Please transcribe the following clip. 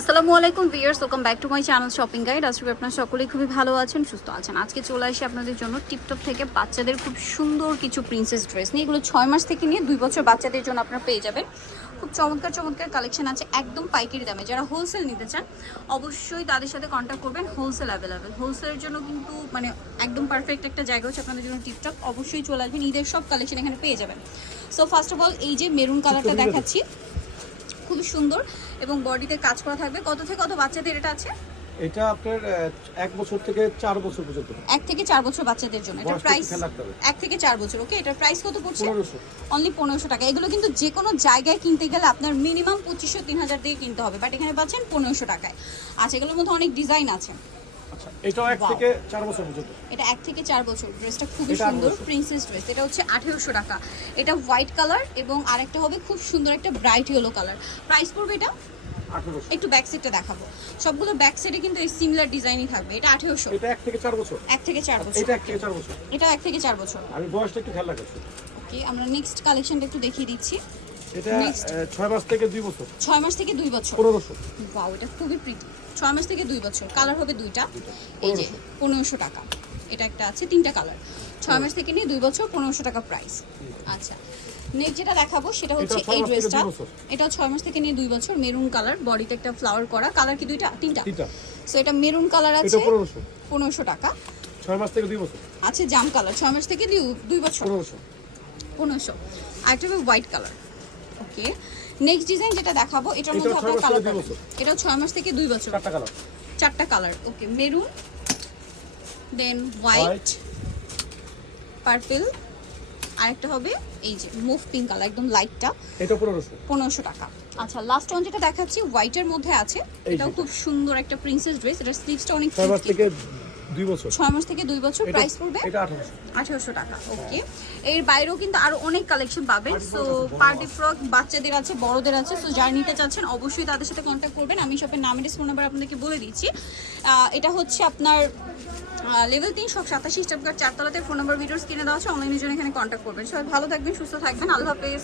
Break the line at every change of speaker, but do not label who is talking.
আসসালামু আলাইকুম viewers welcome back to my channel shopping guide আজকে আপনারা সকলেই খুবই ভালো আছেন সুস্থ আছেন। আজকে চলে আসি আপনাদের জন্য টিপটপ থেকে বাচ্চাদের খুব সুন্দর কিছু প্রিন্সেস ড্রেস নিয়ে। এগুলো ছয় মাস থেকে নিয়ে দুই বছর বাচ্চাদের জন্য আপনারা পেয়ে যাবেন। খুব চমৎকার চমৎকার কালেকশন আছে একদম পাইকারি দামে। যারা হোলসেল নিতে চান অবশ্যই তাদের সাথে কন্ট্যাক্ট করবেন হোলসেল অ্যাভেলেবেল হোলসেলের জন্য কিন্তু মানে একদম পারফেক্ট একটা জায়গা হচ্ছে আপনাদের জন্য টিপটপ অবশ্যই চলে আসবেন ঈদের সব কালেকশন এখানে পেয়ে যাবেন। সো ফার্স্ট অফ অল এই যে মেরুন কালারটা দেখাচ্ছি। খুবই সুন্দর এবং বডিতে কাজ করা থাকবে। কত থেকে কত বাচ্চাদের এটা আছে?
এটা আপনার এক বছর থেকে চার বছর পর্যন্ত।
এক থেকে চার বছর বাচ্চাদের জন্য। এটা প্রাইস। এক থেকে চার বছর ওকে এটা প্রাইস কত পড়ছে? অনলি পনেরোশো টাকা। এগুলো কিন্তু যে কোনো জায়গায় কিনতে গেলে আপনার মিনিমাম পঁচিশশো তিন হাজার দিয়ে কিনতে হবে বাট এখানে পাচ্ছেন পনেরোশো টাকায়। আচ্ছা এগুলোর মধ্যে অনেক ডিজাইন আছে।
এটাও এক থেকে চার বছর পর্যন্ত
এটা এক থেকে চার বছর। ড্রেসটা খুবই সুন্দর
1800
প্রিন্সেস ড্রেস এটা হচ্ছে আঠেরোশো টাকা। এটা হোয়াইট কালার এবং আরেকটা হবে খুব সুন্দর একটা ব্রাইট ইয়েলো কালার প্রাইস পড়বে এটা? একটু ব্যাক সাইডটা দেখাবো। সবগুলো ব্যাক সাইডে কিন্তু এই সিমিলার ডিজাইনই থাকবে। এটা আঠেরোশো।
এটা এক থেকে চার বছর?
এক থেকে চার বছর।
এটা এক থেকে চার বছর।
এটা এক থেকে চার বছর।
আমি বয়সটা একটু খেয়াল রাখছি।
ওকে আমরা নেক্সট কালেকশনটা একটু দেখিয়ে দিচ্ছি।
এটা
Next.
ছয় মাস থেকে দুই বছর।
ছয় মাস থেকে দুই বছর।
পনেরোশো
বাউ এটা খুবই প্রিটি ছয় মাস থেকে দুই বছর। কালার হবে দুইটা। এই যে পনেরোশো টাকা। এটা একটা আছে তিনটা কালার ছয় মাস থেকে নিয়ে দুই বছর পনেরোশো টাকা প্রাইস আচ্ছা। নেক্সট যেটা দেখাবো সেটা হচ্ছে এই ড্রেসটা এটা ছয় মাস থেকে নিয়ে দুই বছর মেরুন কালার বডিতে একটা ফ্লাওয়ার করা। কালার কি দুইটা? তিনটা। সো এটা মেরুন কালার আছে
পনেরোশো।
টাকা।
ছয় মাস থেকে দুই বছর।
আছে জাম কালার ছয় মাস থেকে দুই- বছর।
পনেরোশো।
পনেরোশো। আরেকটা হবে white colour okay next design যেটা দেখাবো এটার মধ্যে আপনার কালার পাবেন। এটাও ছয় মাস থেকে দুই বছর।
চারটা কালার
চারটা colour okay maroon then white purple আরেকটা হবে এই যে মুভ পিঙ্ক কালার একদম লাইটটা
এটা পনেরোশো।
পনেরোশো টাকা। আচ্ছা লাস্ট ওয়ান যেটা দেখাচ্ছি হোয়াইটের মধ্যে আছে। এটাও খুব সুন্দর একটা প্রিন্সেস ড্রেস এটার স্লিভসটা অনেক।
থেকে দুই বছর।
ছয় মাস থেকে দুই বছর প্রাইস পড়বে?
এটা আঠারোশো
টাকা। ওকে এর বাইরেও কিন্তু আরও অনেক কালেকশন পাবেন। সো পার্টি ফ্রক বাচ্চাদের আছে বড়দের আছে। সো যারা নিতে চাচ্ছেন অবশ্যই তাদের সাথে কন্ট্যাক্ট করবেন। আমি শপের নাম এড্রেস ফোন নাম্বার আপনাদেরকে বলে দিচ্ছি। এটা হচ্ছে আপনার লেভেল তিন সব সাতাশি স্টাফকার চারতলাতে ফোন নাম্বার ভিডিওস কিনে দেওয়া আছে। অনলাইনের জন্য এখানে কন্ট্যাক্ট করবেন। সবাই ভালো থাকবেন সুস্থ থাকবেন। আল্লাহ হাফেজ।